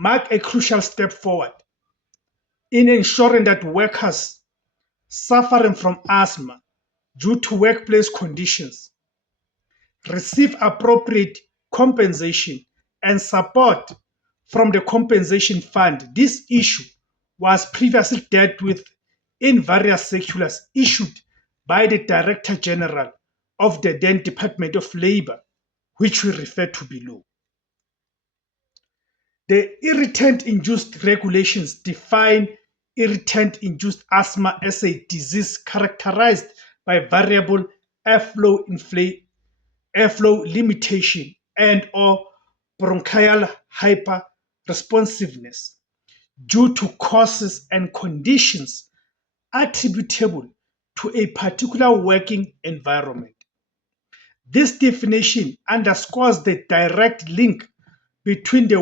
mark a crucial step forward in ensuring that workers suffering from asthma due to workplace conditions receive appropriate compensation and support from the compensation fund. This issue was previously dealt with in various circulars issued by the Director General of the then Department of Labor, which we refer to below. The irritant-induced regulations define irritant-induced asthma as a disease characterized by variable airflow limitation and/or bronchial hyperresponsiveness due to causes and conditions attributable to a particular working environment. This definition underscores the direct link between the